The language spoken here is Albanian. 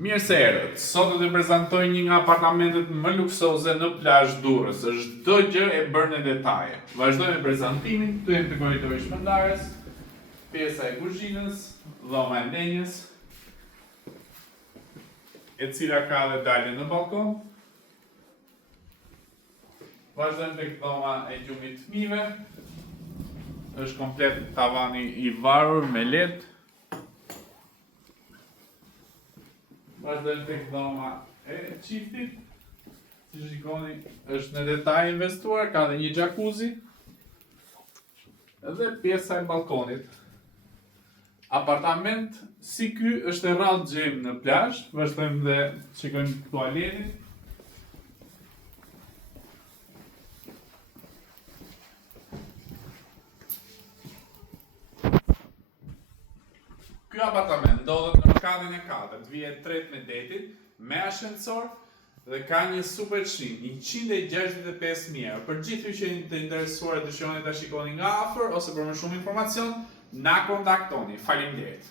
Mirë se erdhët. Sot do t'ju prezantoj një nga apartamentet më luksoze në plazh Durrës. Është çdo gjë e bërë në detaje. Vazhdojmë me prezantimin. Këtu jemi te korridori i shpërndarjes, pjesa e kuzhinës, dhoma e ndenjës, e cila ka dhe dalje në balkon. Vazhdojmë tek dhoma e gjumit të fëmijëve. Është komplet tavani i varur me LED. Vazhdojmë tek dhoma e çiftit. Si shikoni, është në detaj investuar, ka dhe një jacuzzi. Edhe pjesa e balkonit. Apartament si ky është e rrallë gjem në plazh. Vazhdojmë dhe shikojmë tualetin. Ky apartament ndodhet në katin e 4, vihet 3 me detit, me ascensor dhe ka një super çmim, 165.000 euro. Për gjithë ju që jeni të interesuar dëshironi ta shikoni nga afër ose për më shumë informacion, na kontaktoni. Faleminderit.